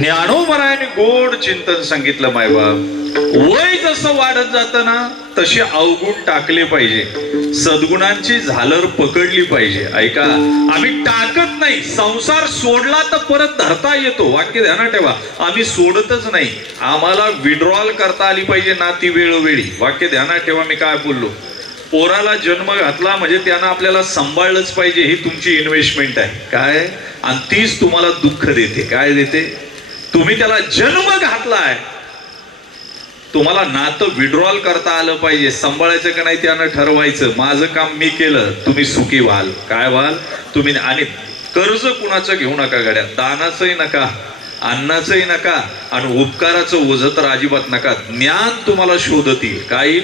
ज्ञानोपरायण गोड चिंतन सांगितलं मायबाप वय जसं वाढत जात ना तसे अवगुण टाकले पाहिजे सद्गुणांची झालर पकडली पाहिजे ऐका आम्ही टाकत नाही संसार सोडला तर परत धरता येतो वाक्य ध्यानात ठेवा आम्ही सोडतच नाही आम्हाला विड्रॉल करता आली पाहिजे ना ती वेळोवेळी वाक्य ध्यानात ठेवा मी काय बोललो पोराला जन्म घातला म्हणजे त्यानं आपल्याला सांभाळलंच पाहिजे ही तुमची इन्व्हेस्टमेंट आहे काय आणि तीच तुम्हाला दुःख देते काय देते तुम्ही त्याला जन्म घातलाय तुम्हाला नातं विड्रॉल करता आलं पाहिजे सांभाळायचं का नाही त्यानं ठरवायचं माझं काम मी केलं तुम्ही सुखी व्हाल काय व्हाल तुम्ही आणि कर्ज कुणाचं घेऊ नका गाड्या दानाचंही नका अन्नाचंही नका आणि उपकाराचं ओझ तर अजिबात नका ज्ञान तुम्हाला शोधतील काय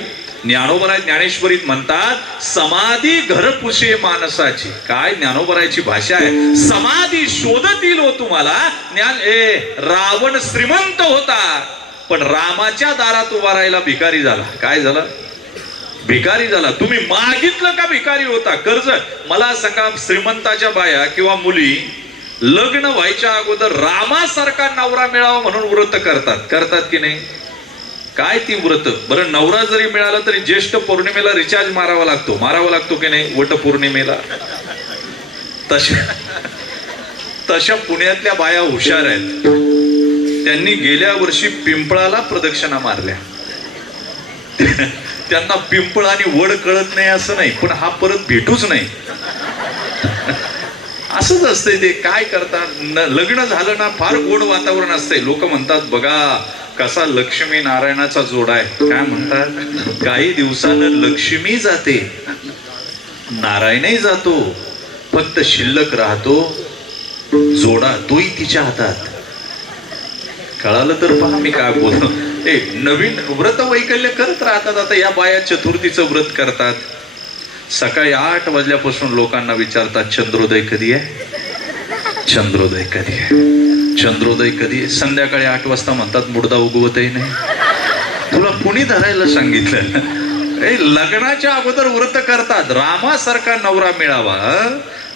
ज्ञानोबरा ज्ञानेश्वरीत म्हणतात समाधी घरपुषे माणसाची काय ज्ञानोबरायची भाषा आहे समाधी शोधतील हो तुम्हाला ज्ञान ए रावण श्रीमंत होता पण रामाच्या दारात उभा राहायला भिकारी झाला काय झालं भिकारी झाला तुम्ही मागितलं का भिकारी होता कर्ज मला सका श्रीमंताच्या बाया किंवा मुली लग्न व्हायच्या अगोदर रामासारखा नवरा मिळावा म्हणून व्रत करतात करतात की नाही काय ती व्रत बरं नवरा जरी मिळाला तरी ज्येष्ठ पौर्णिमेला रिचार्ज मारावा लागतो मारावा लागतो की नाही वट पौर्णिमेला तशा तशा पुण्यातल्या बाया हुशार आहेत त्यांनी गेल्या वर्षी पिंपळाला प्रदक्षिणा मारल्या त्यांना पिंपळ आणि वड कळत नाही असं नाही पण हा परत भेटूच नाही असंच असते ते काय करतात लग्न झालं ना फार गोड वातावरण असते लोक म्हणतात बघा कसा लक्ष्मी नारायणाचा जोडा आहे काय म्हणतात काही दिवसानं लक्ष्मी जाते नारायणही जातो फक्त शिल्लक राहतो जोडा तोही तिच्या हातात कळालं तर पहा मी काय बोलतो ए नवीन व्रत वैकल्य करत राहतात आता या बाया चतुर्थीचं व्रत करतात सकाळी आठ वाजल्यापासून लोकांना विचारतात चंद्रोदय कधी आहे चंद्रोदय कधी आहे चंद्रोदय कधी संध्याकाळी आठ वाजता म्हणतात मुडदा उगवतही नाही तुला कुणी धरायला सांगितलं लग्नाच्या अगोदर व्रत करतात रामासारखा नवरा मिळावा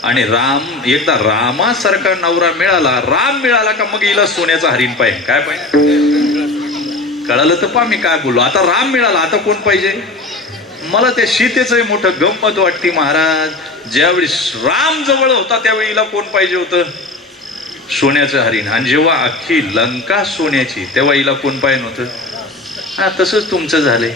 आणि राम एकदा रामासारखा नवरा मिळाला राम मिळाला का मग इला सोन्याचा हरिण पाहिजे काय पाहिजे कळालं तर पा मी काय बोलू आता राम मिळाला आता कोण पाहिजे मला त्या सीतेचंही मोठं गंमत वाटते महाराज ज्यावेळी राम जवळ होता त्यावेळीला कोण पाहिजे होतं सोन्याचं हरिण आणि जेव्हा अख्खी लंका सोन्याची तेव्हा हिला कोण पाहिजे नव्हतं हा तसंच तुमचं झालंय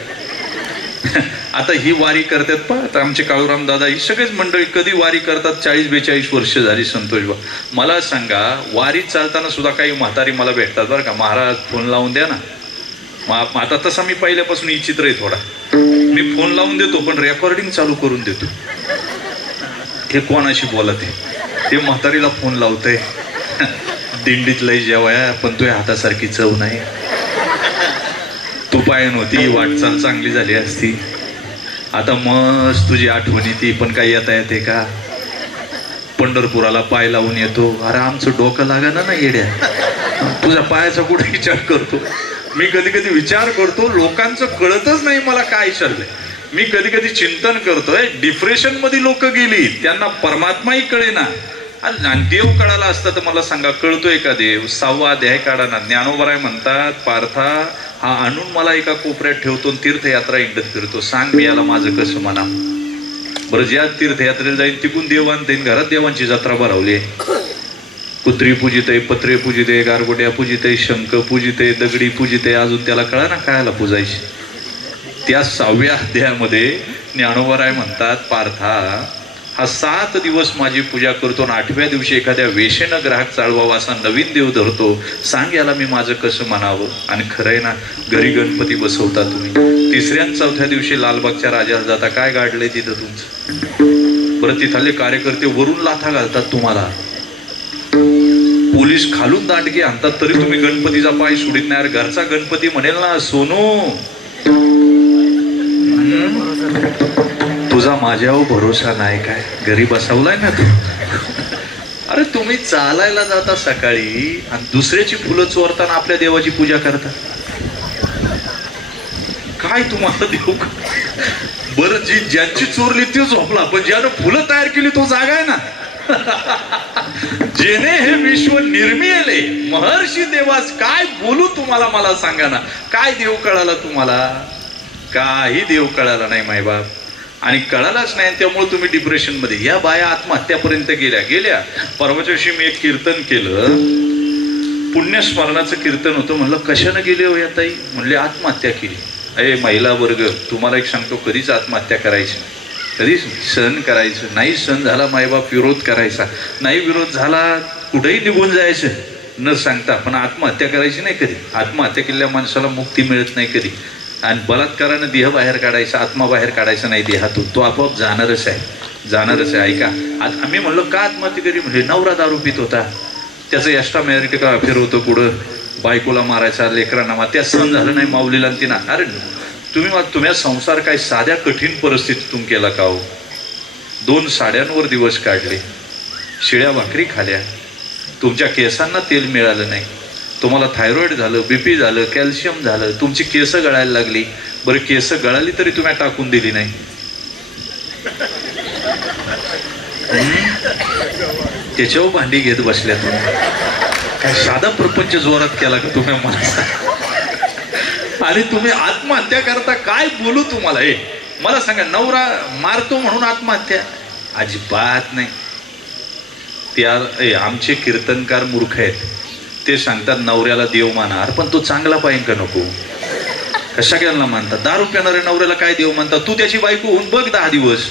आता ही वारी करतात पा आता आमचे काळूराम दादा ही सगळेच मंडळी कधी वारी करतात चाळीस बेचाळीस वर्ष झाली संतोष बा मला सांगा वारी चालताना सुद्धा काही म्हातारी मला भेटतात बरं का महाराज फोन लावून द्या ना मग आता तसा मी पहिल्यापासून इच्छित आहे थोडा मी फोन लावून देतो पण रेकॉर्डिंग चालू करून देतो हे कोणाशी बोलत आहे ते म्हातारीला फोन दिंडीत दिंडीतलाही जेवाया पण तुझ्या हातासारखी चव नाही तू पाय नव्हती वाटचाल चांगली झाली असती आता मस्त तुझी आठवण ती पण काही येता येते का पंढरपुराला पाय लावून येतो अरे आमचं डोकं लागा ना येड्या तुझ्या पायाचा कुठे विचार करतो मी कधी कधी विचार करतो लोकांचं कळतच नाही मला काय चाललंय मी कधी कधी चिंतन करतोय डिप्रेशन मध्ये लोक गेली त्यांना परमात्माही कळेना देव कळाला असता तर मला सांगा कळतोय का देव सहावा अध्याय काढा ना ज्ञानोबराय म्हणतात पार्था हा आणून मला एका कोपऱ्यात ठेवतो तीर्थयात्रा इंडत फिरतो सांग मी याला माझं कसं म्हणा बरं ज्या तीर्थयात्रेला जाईन तिकून देवांत देईन घरात देवांची जत्रा भरवली कुत्री आहे पत्रे पूजिते गारगोट्या आहे शंख आहे दगडी आहे अजून त्याला कळा ना कायला पूजायची त्या सहाव्या अध्यायामध्ये ज्ञानोबराय म्हणतात पार्था हा सात दिवस माझी पूजा करतो आणि आठव्या दिवशी एखाद्या वेशेनं ग्राहक चालवावा असा नवीन देव धरतो सांग याला मी माझं कसं म्हणावं आणि खरंय ना घरी गणपती बसवता तुम्ही तिसऱ्या चौथ्या दिवशी लालबागच्या राजाला जाता काय गाडले तिथं तुमचं परत तिथले कार्यकर्ते वरून लाथा घालतात तुम्हाला पोलीस खालून घे आणतात तरी तुम्ही गणपतीचा पाय सोडित घरचा गणपती म्हणेल ना सोनू तुझा माझ्यावर भरोसा नाही काय घरी बसवलाय ना तू अरे तुम्ही चालायला जाता सकाळी आणि दुसऱ्याची फुलं चोरताना आपल्या देवाची पूजा करता काय तुम्हाला देऊ बरं जी ज्यांची चोरली ती झोपला पण ज्यानं फुलं तयार केली तो जागा आहे ना जेने हे विश्व निर्मिले महर्षी देवास काय बोलू तुम्हाला मला सांगा ना काय देव कळाला तुम्हाला काही देव कळाला नाही मायबाप आणि कळालाच नाही त्यामुळे तुम्ही डिप्रेशन मध्ये या बाया आत्महत्यापर्यंत गेल्या गेल्या परवाच्या मी एक कीर्तन केलं पुण्यस्मरणाचं कीर्तन होतं म्हणलं कशानं गेले हो या ताई म्हणले आत्महत्या केली अरे महिला वर्ग तुम्हाला एक सांगतो कधीच आत्महत्या करायची नाही कधी सहन करायचं नाही सहन झाला मायबाप विरोध करायचा नाही विरोध झाला कुठेही निघून जायचं न सांगता पण आत्महत्या करायची नाही कधी आत्महत्या केलेल्या माणसाला मुक्ती मिळत नाही कधी आणि बलात्कारानं देह बाहेर काढायचा आत्मा बाहेर काढायचा नाही देहातून तो आपोआप जाणारच आहे जाणारच आहे ऐका आज आम्ही म्हणलो का आत्महत्या करी म्हणजे नवरा दारू पित होता त्याचं एक्स्ट्रा मॅरिटिकल अफेअर होतं कुठं बायकोला मारायचा लेकरांना मार त्या सहन झालं नाही माऊलीला तिनं अरे तुम्ही तुम्ही संसार काय साध्या कठीण परिस्थितीतून केला का हो दोन साड्यांवर दिवस काढले शिळ्या भाकरी खाल्या तुमच्या केसांना तेल मिळालं नाही तुम्हाला थायरॉईड झालं बीपी झालं कॅल्शियम झालं तुमची केसं गळायला लागली बरं केसं गळाली तरी तुम्ही टाकून दिली नाही त्याच्यावर भांडी घेत बसल्या तुम्ही साधा प्रपंच जोरात केला का तुम्ही मला अरे तुम्ही आत्महत्या करता काय बोलू तुम्हाला हे मला सांगा नवरा मारतो म्हणून आत्महत्या अजिबात नाही त्या आमचे कीर्तनकार मूर्ख आहेत ते सांगतात नवऱ्याला देव मानार पण तो चांगला पाहिन का नको सगळ्यांना मानतात दारू आहे नवऱ्याला काय देव मानतात तू त्याची बायको होऊन बघ दहा दिवस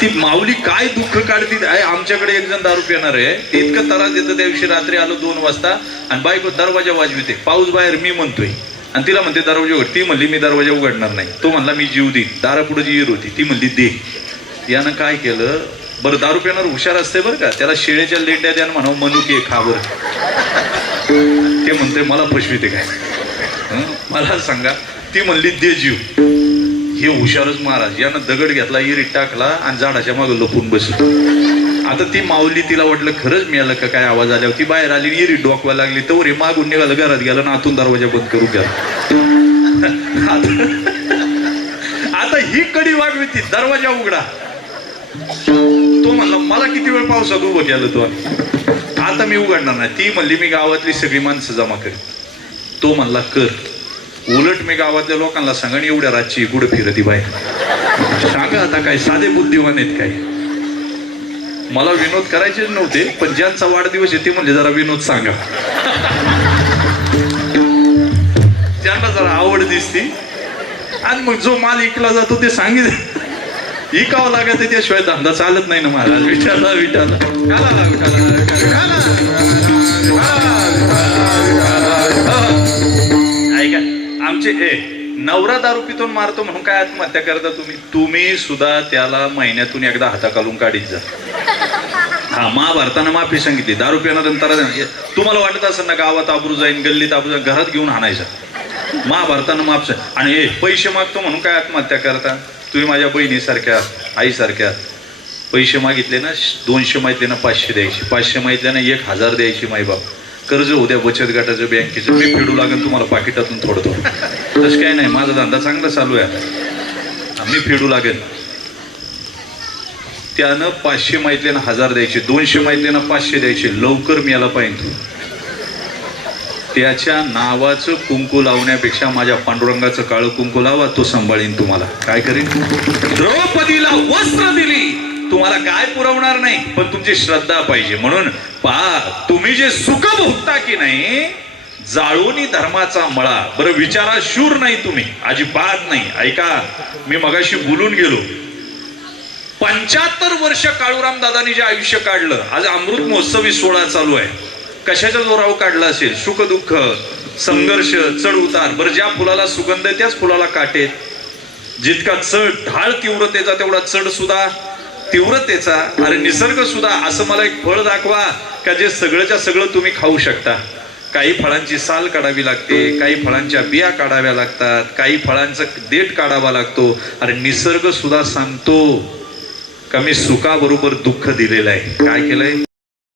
ती माऊली काय दुःख काढती आहे आमच्याकडे एक जण दारू पिणार आहे ते इतकं त्रास देतं त्या दिवशी रात्री आलो दोन वाजता आणि बायको दरवाजा ते पाऊस बाहेर मी म्हणतोय आणि तिला म्हणते दरवाजा उघड ती म्हणली मी दरवाजा उघडणार नाही तो म्हणला मी जीव देईन दारा पुढे जीर होती ती म्हणली दे यानं काय केलं बरं दारू पिणार हुशार असते बरं का त्याला शेळेच्या लेंड्या द्या म्हणावं मनुके खा बर ते म्हणते मला ते काय मला सांगा ती म्हणली दे जीव हे हुशारच महाराज यानं दगड घेतला इरीत टाकला आणि झाडाच्या मागे लपून बसलो आता ती माऊली तिला वाटलं खरंच मिळालं का काय आवाज आल्यावर ती बाहेर आली येरी डोकवा लागली तो रे मागून निघालं घरात गेलं ना आतून दरवाजा बंद करू घ्या आता ही कडी वागवी ती दरवाजा उघडा तो म्हणला मला किती वेळ पावसात उभं केलं तो आता मी उघडणार नाही ती म्हणली मी गावातली सगळी माणसं जमा कर तो म्हणला कर उलट मी गावातल्या लोकांना सांगा एवढ्या रातची गुड फिरती बाय सांगा आता काय साधे बुद्धिमान आहेत काय मला विनोद करायचे नव्हते पण ज्यांचा वाढदिवस येते म्हणजे जरा विनोद सांगा त्यांना जरा आवड दिसती आणि मग जो माल इकला जातो ते सांगित इकावं लागत त्याशिवाय धंदा चालत नाही ना महाराज विठाला विठाला विटाला, ऐका आमचे हे नवरा दारूपीतून मारतो म्हणून काय आत्महत्या करता तुम्ही तुम्ही सुद्धा त्याला महिन्यातून एकदा हाताखालून काढीत जा हा महाभारतानं माफी सांगितली दारू पिण्यानंतर तुम्हाला वाटत असेल ना गावात आबरू जाईन गल्लीत आबरू जाईन घरात घेऊन हाणायचा महाभारतानं माफ आणि हे पैसे मागतो म्हणून काय आत्महत्या करता तुम्ही माझ्या बहिणीसारख्या आईसारख्या पैसे मागितले ना दोनशे माहितले ना पाचशे द्यायचे पाचशे माहितले ना एक हजार द्यायची माईबाप कर्ज उद्या बचत गटाचं बँकेचं मी फेडू लागेल तुम्हाला पाकिटातून थोडं थोडं तसं काय नाही माझा धंदा चांगला चालू आहे आम्ही फेडू लागेल त्यानं पाचशे ना हजार द्यायचे दोनशे माहितल्यानं पाचशे द्यायचे लवकर मी याला पाहिजे त्याच्या नावाचं कुंकू लावण्यापेक्षा माझ्या पांडुरंगाचं काळं कुंकू लावा तो सांभाळीन तुम्हाला काय करेन द्रौपदीला वस्त्र दिली तुम्हाला काय पुरवणार नाही पण तुमची श्रद्धा पाहिजे म्हणून पा तुम्ही जे सुख भोगता की नाही जाळूनी धर्माचा मळा बरं विचारा शूर नाही तुम्ही अजिबात नाही ऐका मी मगाशी बोलून गेलो पंच्याहत्तर वर्ष काळूराम दादानी जे आयुष्य काढलं आज अमृत महोत्सवी सोहळा चालू आहे कशाच्या जोराव काढला असेल सुख दुःख संघर्ष चढ उतार बरं ज्या फुलाला सुगंध त्याच फुलाला काटेत जितका चढ ढाळ तीव्रतेचा तेवढा चढ सुद्धा तीव्रतेचा अरे निसर्ग सुद्धा असं मला एक फळ दाखवा का जे सगळंच्या सगळं तुम्ही खाऊ शकता काही फळांची साल काढावी लागते काही फळांच्या बिया काढाव्या लागतात काही फळांचा देठ काढावा लागतो अरे निसर्ग सुद्धा सांगतो का मी सुखाबरोबर दुःख दिलेलं आहे काय केलंय